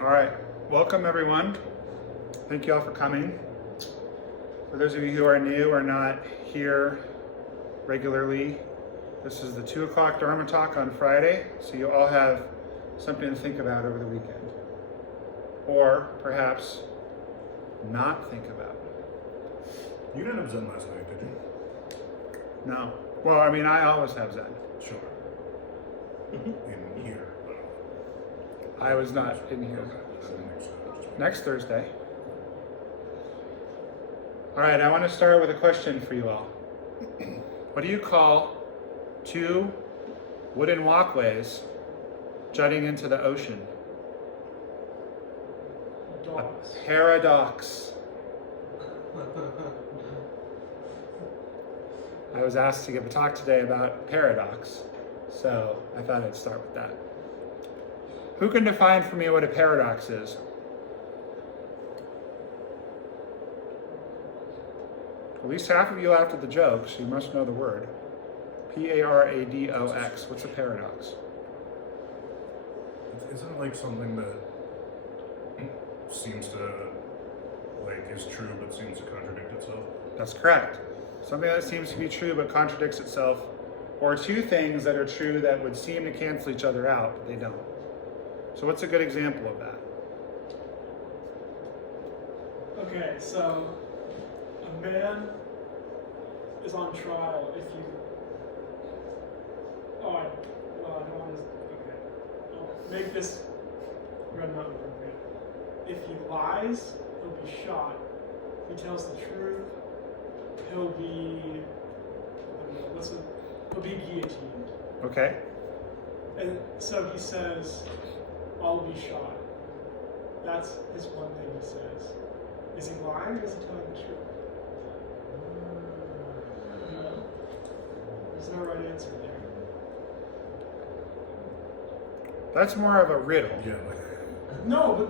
All right, welcome everyone. Thank you all for coming. For those of you who are new or not here regularly, this is the 2 o'clock Dharma Talk on Friday, so you all have something to think about over the weekend. Or perhaps not think about. You didn't have Zen last night, did you? No. Well, I mean, I always have Zen. Sure. In here. I was not in here. Next Thursday. All right, I want to start with a question for you all. What do you call 2 wooden walkways jutting into the ocean? Dogs. A paradox. I was asked to give a talk today about paradox, so I thought I'd start with that. Who can define for me what a paradox is? At least half of you laughed at the joke, so you must know the word. P-A-R-A-D-O-X. What's a paradox? Isn't it like something that seems to, is true but seems to contradict itself? That's correct. Something that seems to be true but contradicts itself, or 2 things that are true that would seem to cancel each other out, but they don't. So what's a good example of that? Okay, so a man is on trial if you. Oh, I don't want to. Okay, I'll make this run not appropriate. If he lies, he'll be shot. If he tells the truth, he'll be. He'll be guillotined. Okay. And so he says, I'll be shot. That's his one thing he says. Is he lying or is he telling the truth? No. There's no right answer there. That's more of a riddle. Yeah, No, but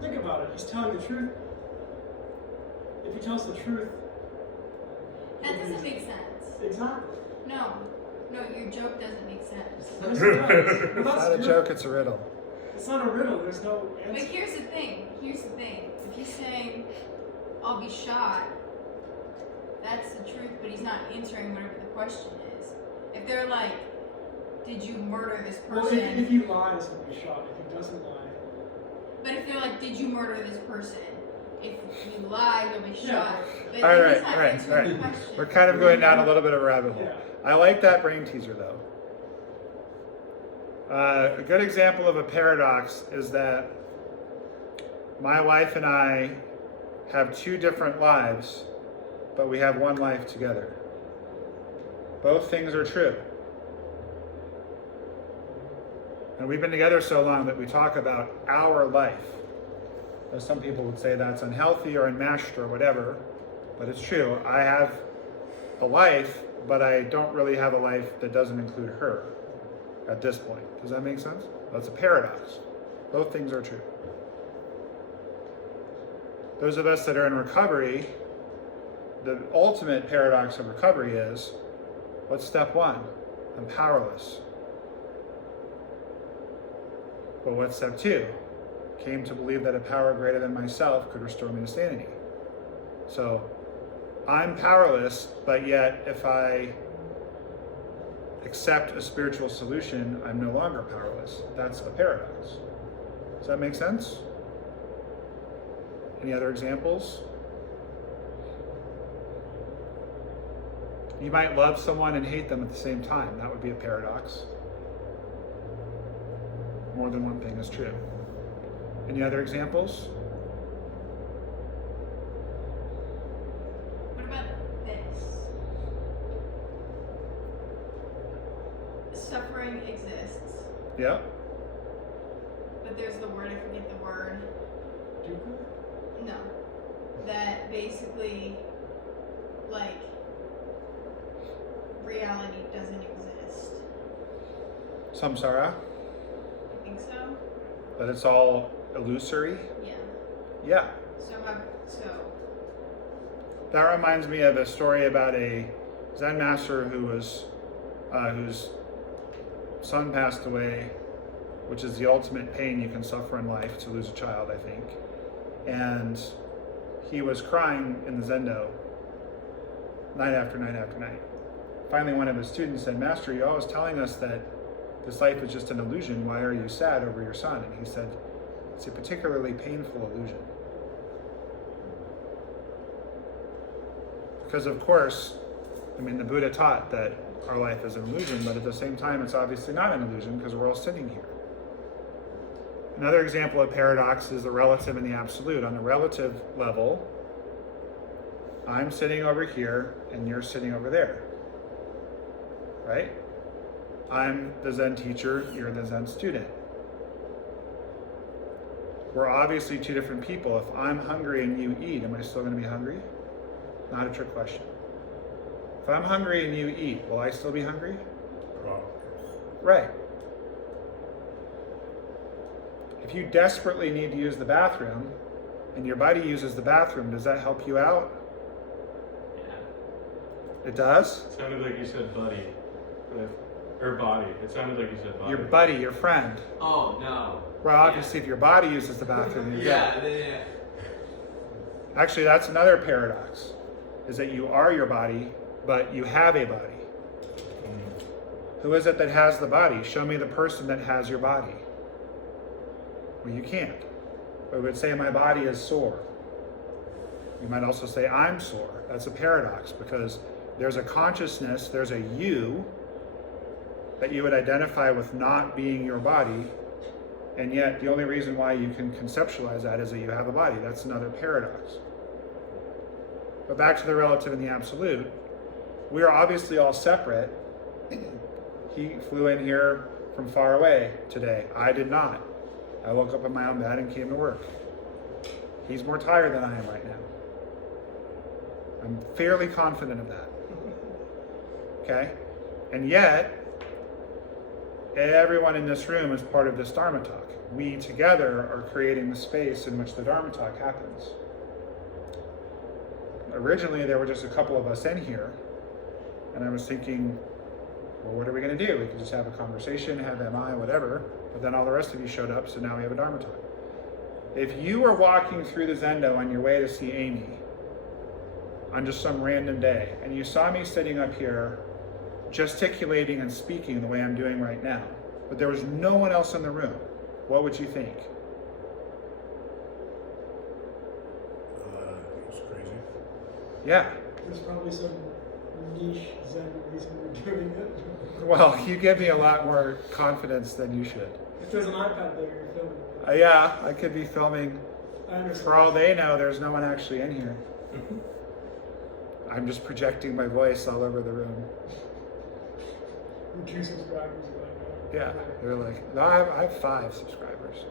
think about it. He's telling the truth. If he tells the truth. That doesn't make sense. Exactly. No, your joke doesn't make sense. Yes, it does. It's Well, not a that's joke, it's a riddle. It's not a riddle. There's no But answer. here's the thing. If he's saying, I'll be shot, that's the truth, but he's not answering whatever the question is. If they're like, did you murder this Well, person? if he lies, he'll be shot. If he doesn't lie. But if they're like, did you murder this person? If you lie, you'll be shot. But All then right, he's not all right, answering all the right. question. We're kind of going down a little bit of a rabbit hole. Yeah. I like that brain teaser though. A good example of a paradox is that my wife and I have 2 different lives, but we have one life together. Both things are true. And we've been together so long that we talk about our life. Though some people would say that's unhealthy or enmeshed or whatever, but it's true. I have a life, but I don't really have a life that doesn't include her at this point. Does that make sense? That's a paradox. Both things are true. Those of us that are in recovery, the ultimate paradox of recovery is, what's step 1? I'm powerless. But what's step 2? Came to believe that a power greater than myself could restore me to sanity. So I'm powerless, but yet if I accept a spiritual solution, I'm no longer powerless. That's a paradox. Does that make sense? Any other examples? You might love someone and hate them at the same time. That would be a paradox. More than one thing is true. Any other examples? What about this? Suffering exists, Yeah. but there's the word, I forget the word. Dukkha? No. That basically, reality doesn't exist. Samsara, I think so? but it's all illusory. Yeah. Yeah. So That reminds me of a story about a Zen master who was whose son passed away, which is the ultimate pain you can suffer in life, to lose a child, I think. And he was crying in the Zendo night after night after night. Finally, one of his students said, "Master, you're always telling us that this life is just an illusion. Why are you sad over your son?" And he said, "It's a particularly painful illusion." Because of course, I mean, the Buddha taught that our life is an illusion, but at the same time, it's obviously not an illusion because we're all sitting here. Another example of paradox is the relative and the absolute. On the relative level, I'm sitting over here and you're sitting over there, right? I'm the Zen teacher, you're the Zen student. We're obviously two different people. If I'm hungry and you eat, am I still going to be hungry? Not a trick question. If I'm hungry and you eat, will I still be hungry? Probably. Right. If you desperately need to use the bathroom and your buddy uses the bathroom, does that help you out? Yeah. It does? It sounded like you said buddy. Or body. It sounded like you said body. Your buddy, your friend. Oh, no. Well, obviously, if your body uses the bathroom, you're Yeah, dead. yeah. Actually, that's another paradox, is that you are your body, but you have a body. Who is it that has the body? Show me the person that has your body. Well, you can't. We would say my body is sore. You might also say I'm sore. That's a paradox because there's a consciousness, there's a you that you would identify with not being your body, and yet the only reason why you can conceptualize that is that you have a body. That's another paradox. But back to the relative and the absolute, we are obviously all separate. He flew in here from far away today. I did not. I woke up in my own bed and came to work. He's more tired than I am right now. I'm fairly confident of that. Okay? And yet, everyone in this room is part of this Dharma Talk. We together are creating the space in which the Dharma Talk happens. Originally, there were just a couple of us in here, and I was thinking, well, what are we going to do? We could just have a conversation, have MI, whatever, but then all the rest of you showed up, so now we have a Dharma Talk. If you were walking through the Zendo on your way to see Amy on just some random day, and you saw me sitting up here gesticulating and speaking the way I'm doing right now, but there was no one else in the room, what would you think? It was crazy. Yeah. There's probably some niche Zen reason we're doing it. Well, you give me a lot more confidence than you should. If there's an iPad there, you're filming. Yeah, I could be filming. I understand. For all they know, there's no one actually in here. I'm just projecting my voice all over the room. Your 2 subscribers are like, oh. Yeah, they're like, no, I have 5 subscribers.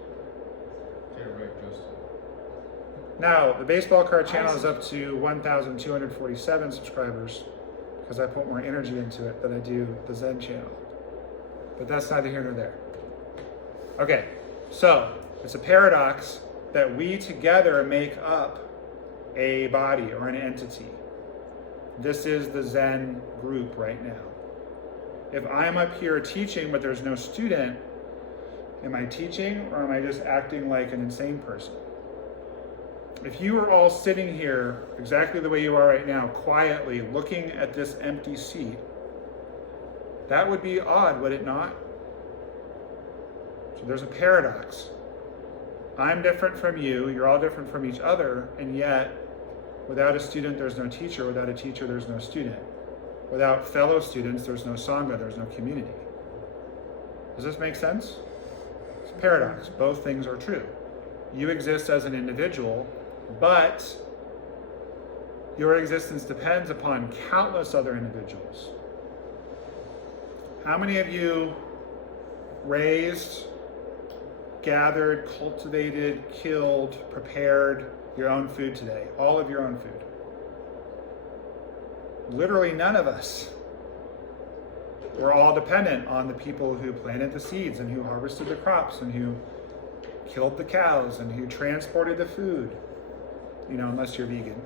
Yeah, right, Justin. Now, the baseball card channel is up to 1,247 subscribers because I put more energy into it than I do the Zen channel. But that's neither here nor there. Okay, so it's a paradox that we together make up a body or an entity. This is the Zen group right now. If I'm up here teaching but there's no student, am I teaching or am I just acting like an insane person? If you were all sitting here exactly the way you are right now, quietly looking at this empty seat, that would be odd, would it not? So there's a paradox. I'm different from you, you're all different from each other, and yet without a student, there's no teacher. Without a teacher, there's no student. Without fellow students, there's no Sangha, there's no community. Does this make sense? It's a paradox. Both things are true. You exist as an individual, but your existence depends upon countless other individuals. How many of you raised, gathered, cultivated, killed, prepared your own food today? All of your own food. Literally none of us. We're all dependent on the people who planted the seeds and who harvested the crops and who killed the cows and who transported the food. You know, unless you're vegan.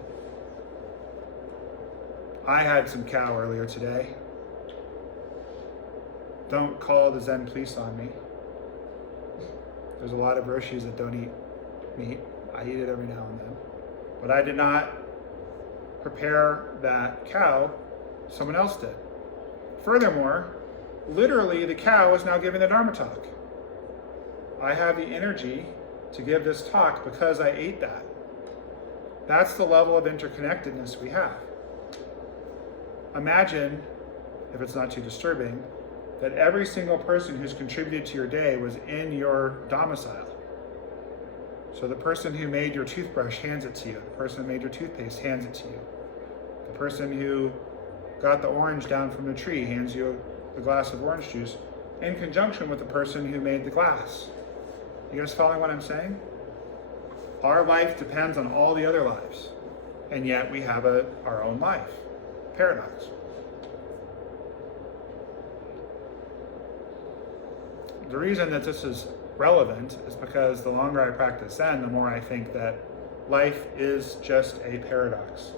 I had some cow earlier today. Don't call the Zen police on me. There's a lot of Roshis that don't eat meat. I eat it every now and then. But I did not prepare that cow, someone else did. Furthermore, literally the cow is now giving the Dharma talk. I have the energy to give this talk because I ate that. That's the level of interconnectedness we have. Imagine, if it's not too disturbing, that every single person who's contributed to your day was in your domicile. So the person who made your toothbrush hands it to you. The person who made your toothpaste hands it to you. The person who got the orange down from the tree hands you a glass of orange juice in conjunction with the person who made the glass. You guys following what I'm saying? Our life depends on all the other lives, and yet we have our own life. Paradox. The reason that this is relevant is because the longer I practice Zen, the more I think that life is just a paradox,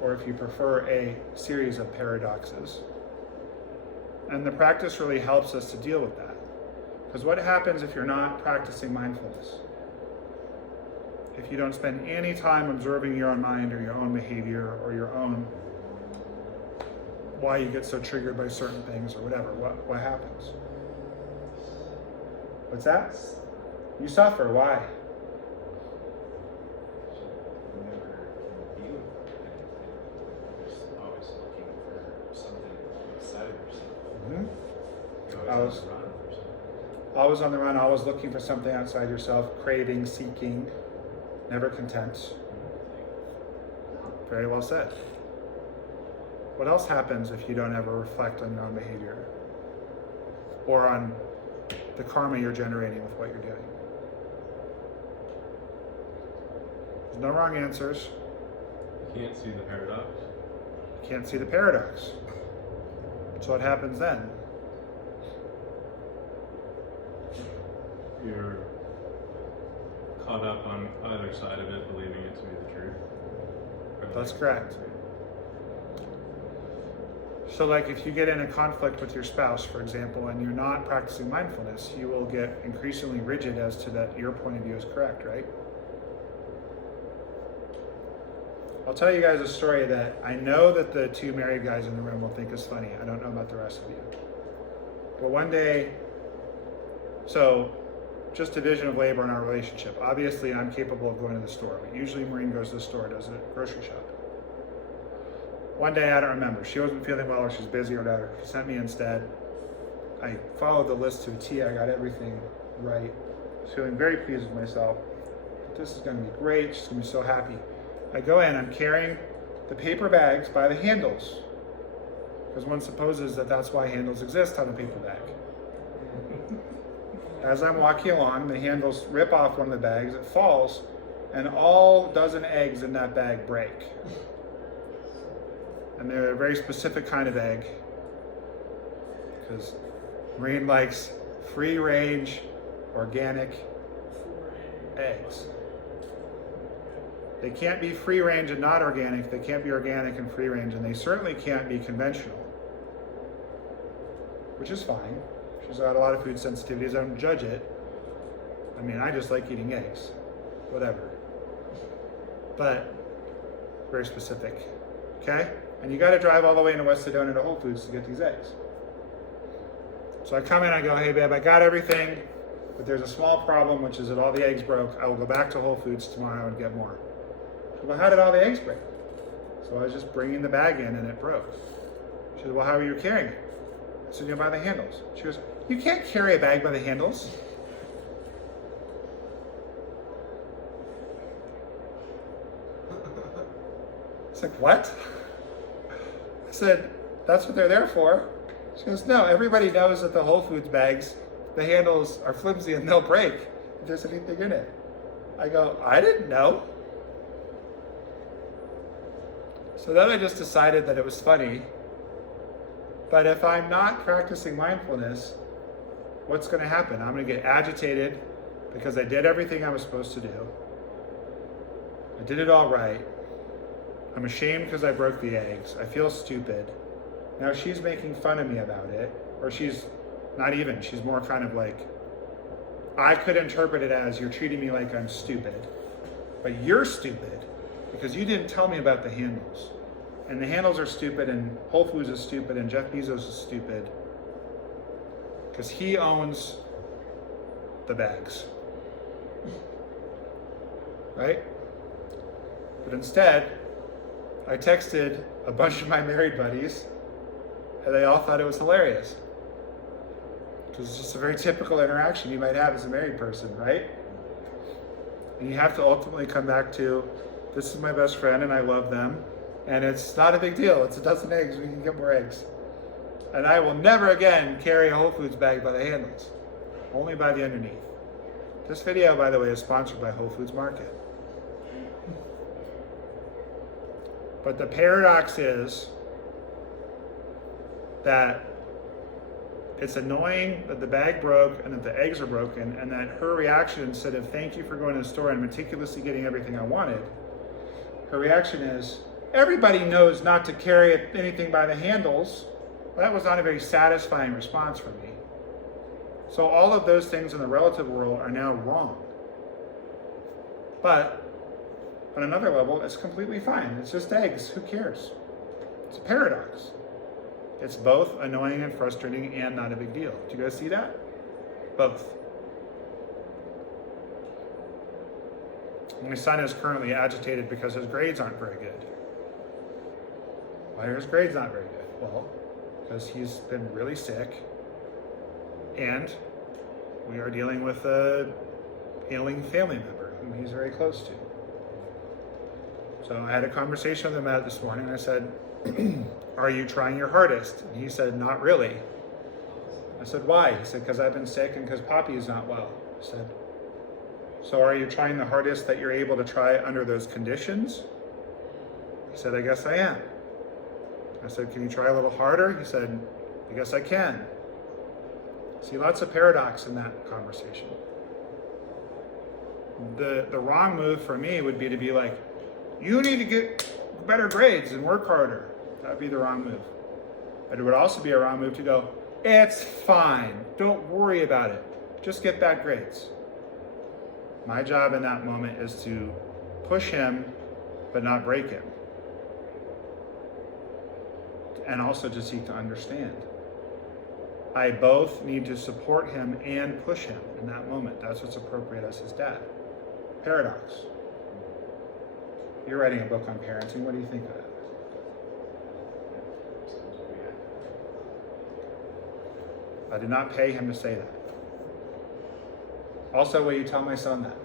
or if you prefer, a series of paradoxes. And the practice really helps us to deal with that. Because what happens if you're not practicing mindfulness? If you don't spend any time observing your own mind or your own behavior or your own why you get so triggered by certain things or whatever, what happens? What's that? You suffer. Why? You never can be with anything. You're just always looking for something outside of yourself. Mm-hmm. You're always on the run for something. Always on the run, always looking for something outside yourself, craving, seeking, never content. Very well said. What else happens if you don't ever reflect on your own behavior or on the karma you're generating with what you're doing? There's no wrong answers. You can't see the paradox. You can't see the paradox. So what happens then? You're caught up on either side of it, believing it to be the truth. That's correct. So like if you get in a conflict with your spouse, for example, and you're not practicing mindfulness, you will get increasingly rigid as to that your point of view is correct, right? I'll tell you guys a story that I know that the two married guys in the room will think is funny. I don't know about the rest of you. But one day, so just division of labor in our relationship. Obviously, I'm capable of going to the store, but usually Maureen goes to the store, does a grocery shop. One day, I don't remember. She wasn't feeling well or she's busy or whatever. She sent me instead. I followed the list to a T. I got everything right. I was feeling very pleased with myself. This is going to be great. She's going to be so happy. I go in. I'm carrying the paper bags by the handles. Because one supposes that that's why handles exist on a paper bag. As I'm walking along, the handles rip off one of the bags. It falls. And all dozen eggs in that bag break. And they're a very specific kind of egg, because Maureen likes free-range, organic eggs. They can't be free-range and not organic. They can't be organic and free-range, and they certainly can't be conventional, which is fine. She's got a lot of food sensitivities. I don't judge it. I mean, I just like eating eggs, whatever. But very specific, okay? And you got to drive all the way into West Sedona to Whole Foods to get these eggs. So I come in, I go, hey babe, I got everything, but there's a small problem, which is that all the eggs broke. I will go back to Whole Foods tomorrow and get more. She said, well, how did all the eggs break? So I was just bringing the bag in and it broke. She said, well, how are you carrying it? I said, by the handles. She goes, you can't carry a bag by the handles. It's like, what? I said, that's what they're there for. She goes, no, everybody knows that the Whole Foods bags, the handles are flimsy and they'll break if there's anything in it. I go, I didn't know. So then I just decided that it was funny. But if I'm not practicing mindfulness, what's going to happen? I'm going to get agitated because I did everything I was supposed to do. I did it all right. I'm ashamed because I broke the eggs. I feel stupid. Now she's making fun of me about it. Or she's not even. She's more kind of like, I could interpret it as you're treating me like I'm stupid, but you're stupid because you didn't tell me about the handles. And the handles are stupid, and Whole Foods is stupid, and Jeff Bezos is stupid because he owns the bags. Right? But instead, I texted a bunch of my married buddies, and they all thought it was hilarious. Because it's just a very typical interaction you might have as a married person, right? And you have to ultimately come back to, this is my best friend and I love them, and it's not a big deal. It's a dozen eggs, we can get more eggs. And I will never again carry a Whole Foods bag by the handles, only by the underneath. This video, by the way, is sponsored by Whole Foods Market. But the paradox is that it's annoying that the bag broke and that the eggs are broken, and that her reaction, instead of thank you for going to the store and meticulously getting everything I wanted, her reaction is, everybody knows not to carry anything by the handles. Well, that was not a very satisfying response for me. So all of those things in the relative world are now wrong. But on another level, it's completely fine. It's just eggs. Who cares? It's a paradox. It's both annoying and frustrating and not a big deal. Do you guys see that? Both. My son is currently agitated because his grades aren't very good. Why are his grades not very good? Well, because he's been really sick, and we are dealing with a ailing family member whom he's very close to. So I had a conversation with him about it this morning. I said, are you trying your hardest? And he said, not really. I said, why? He said, because I've been sick and because Poppy is not well. I said, so are you trying the hardest that you're able to try under those conditions? He said, I guess I am. I said, can you try a little harder? He said, I guess I can. See, lots of paradox in that conversation. The wrong move for me would be to be like, you need to get better grades and work harder. That would be the wrong move. But it would also be a wrong move to go, it's fine. Don't worry about it. Just get bad grades. My job in that moment is to push him, but not break him. And also to seek to understand. I both need to support him and push him in that moment. That's what's appropriate as his dad. Paradox. You're writing a book on parenting. What do you think of that? I did not pay him to say that. Also, will you tell my son that?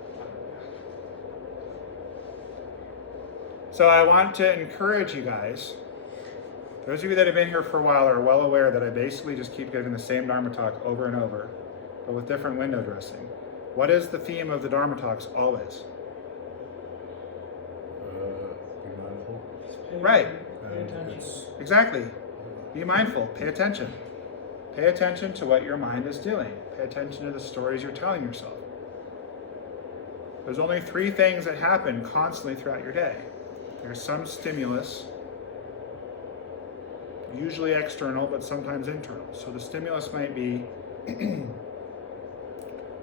So I want to encourage you guys. Those of you that have been here for a while are well aware that I basically just keep giving the same Dharma talk over and over, but with different window dressing. What is the theme of the Dharma talks always? Be mindful. Right. Pay attention. Exactly. Be mindful. Pay attention. Pay attention to what your mind is doing. Pay attention to the stories you're telling yourself. There's only 3 things that happen constantly throughout your day. There's some stimulus, usually external, but sometimes internal. So the stimulus might be,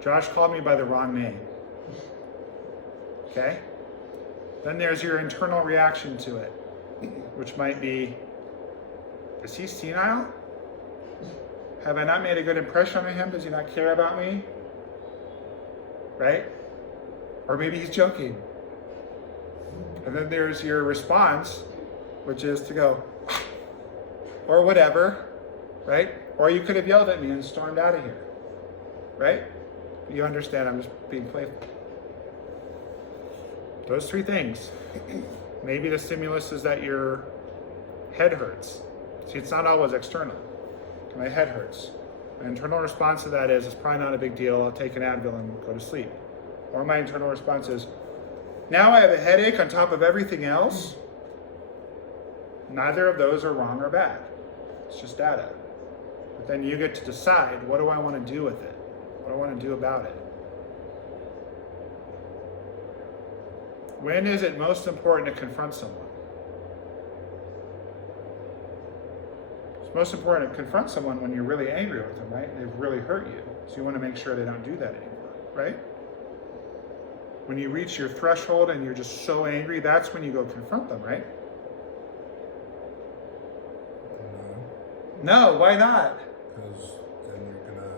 Josh called me by the wrong name. Okay? Then there's your internal reaction to it, which might be, is he senile? Have I not made a good impression on him? Does he not care about me? Right? Or maybe he's joking. And then there's your response, which is to go, or whatever, right? Or you could have yelled at me and stormed out of here, right? You understand, I'm just being playful. Those 3 things. Maybe the stimulus is that your head hurts. See, it's not always external. My head hurts. My internal response to that is, it's probably not a big deal. I'll take an Advil and go to sleep. Or my internal response is, now I have a headache on top of everything else. Neither of those are wrong or bad. It's just data. But then you get to decide, what do I want to do with it? What do I want to do about it? When is it most important to confront someone? It's most important to confront someone when you're really angry with them, right? They've really hurt you. So you want to make sure they don't do that anymore. right? When you reach your threshold and you're just so angry, that's when you go confront them, right? No, No, why not? because then you're gonna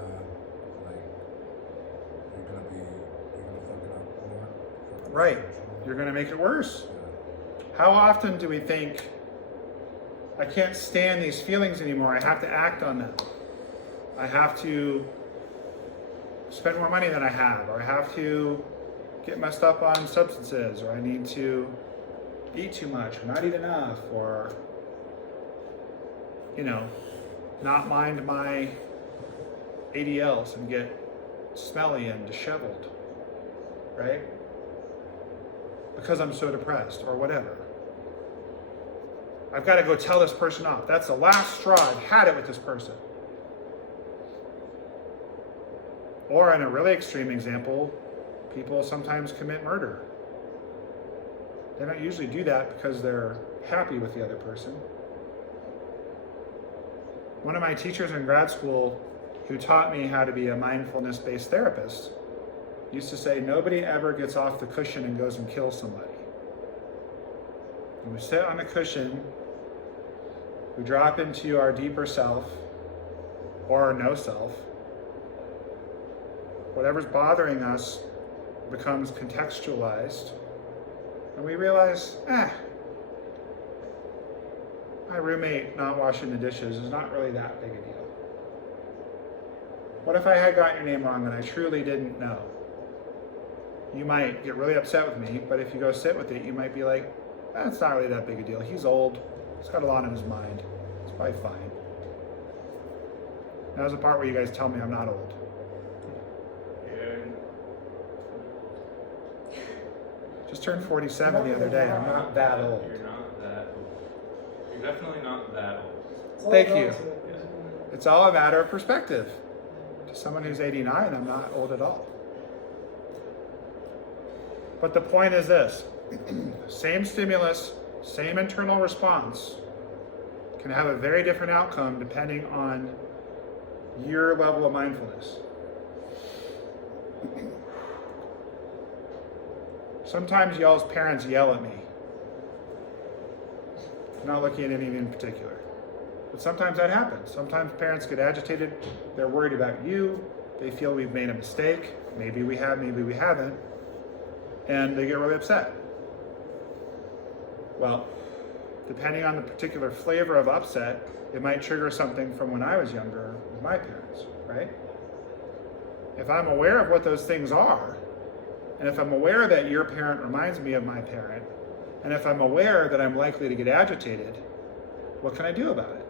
fuck it up more. Right. You're going to make it worse. How often do we think, I can't stand these feelings anymore, I have to act on them. I have to spend more money than I have, or I have to get messed up on substances, or I need to eat too much, or not eat enough, or, not mind my ADLs and get smelly and disheveled, right? Because I'm so depressed, or whatever. I've got to go tell this person off. That's the last straw. I've had it with this person. Or in a really extreme example, people sometimes commit murder. They don't usually do that because they're happy with the other person. One of my teachers in grad school who taught me how to be a mindfulness-based therapist used to say, nobody ever gets off the cushion and goes and kills somebody. When we sit on the cushion, we drop into our deeper self or our no self. Whatever's bothering us becomes contextualized, and we realize, my roommate not washing the dishes is not really that big a deal. What if I had got your name wrong and I truly didn't know? You might get really upset with me, but if you go sit with it, you might be like, it's not really that big a deal. He's old. He's got a lot on his mind. It's probably fine. Now's the part where you guys tell me I'm not old. Just turned 47 the other day. I'm not that old. You're not that old. You're definitely not that old. Thank you. It's all a matter of perspective. To someone who's 89, I'm not old at all. But the point is this. Same stimulus, same internal response can have a very different outcome depending on your level of mindfulness. Sometimes y'all's parents yell at me. I'm not looking at any of you in particular. But sometimes that happens. Sometimes parents get agitated. They're worried about you. They feel we've made a mistake. Maybe we have, maybe we haven't. And they get really upset. Well, depending on the particular flavor of upset, it might trigger something from when I was younger with my parents, right? If I'm aware of what those things are, and if I'm aware that your parent reminds me of my parent, and if I'm aware that I'm likely to get agitated, what can I do about it?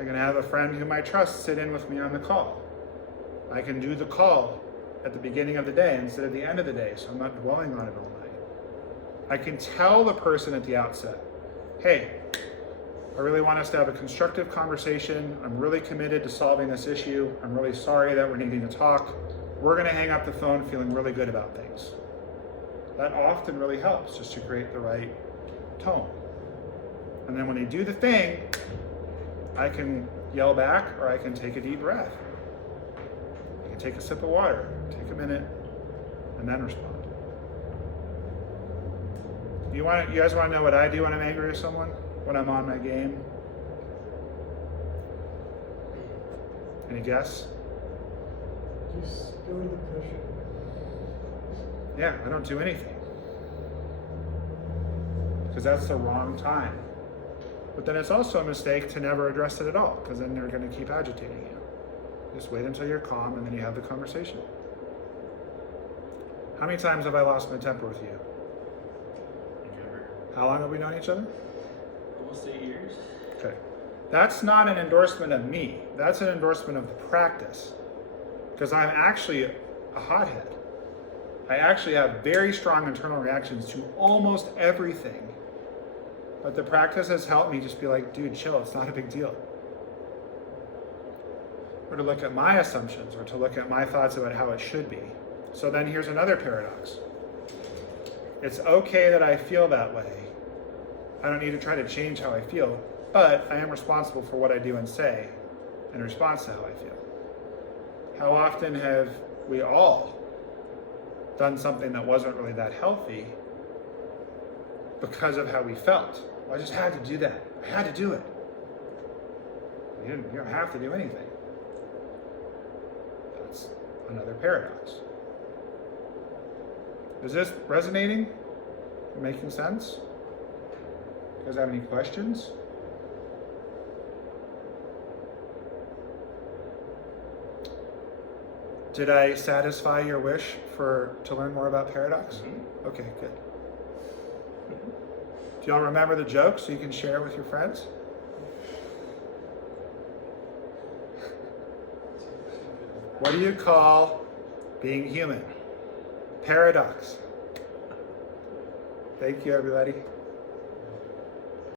I can have a friend whom I trust sit in with me on the call. I can do the call at the beginning of the day instead of the end of the day, so I'm not dwelling on it all night. I can tell the person at the outset, hey, I really want us to have a constructive conversation. I'm really committed to solving this issue. I'm really sorry that we're needing to talk. We're going to hang up the phone feeling really good about things. That often really helps just to create the right tone. And then when they do the thing, I can yell back or I can take a deep breath. I can take a sip of water, take a minute, and then respond. You guys want to know what I do when I'm angry with someone? When I'm on my game? Any guess? Just go to the cushion. Yeah, I don't do anything. Because that's the wrong time. But then it's also a mistake to never address it at all, because then they're going to keep agitating you. Just wait until you're calm and then you have the conversation. How many times have I lost my temper with you? Never. How long have we known each other? Almost 8 years. Okay. That's not an endorsement of me. That's an endorsement of the practice. Because I'm actually a hothead. I actually have very strong internal reactions to almost everything. But the practice has helped me just be like, dude, chill, it's not a big deal. Or to look at my assumptions, or to look at my thoughts about how it should be. So then here's another paradox. It's okay that I feel that way. I don't need to try to change how I feel, but I am responsible for what I do and say in response to how I feel. How often have we all done something that wasn't really that healthy because of how we felt. Well, I just had to do that. I had to do it. You don't have to do anything. That's another paradox. Is this resonating? Making sense? You guys have any questions? Did I satisfy your wish to learn more about paradox? Mm-hmm. Okay, good. Do y'all remember the joke so you can share with your friends? What do you call being human? Paradox. Thank you, everybody.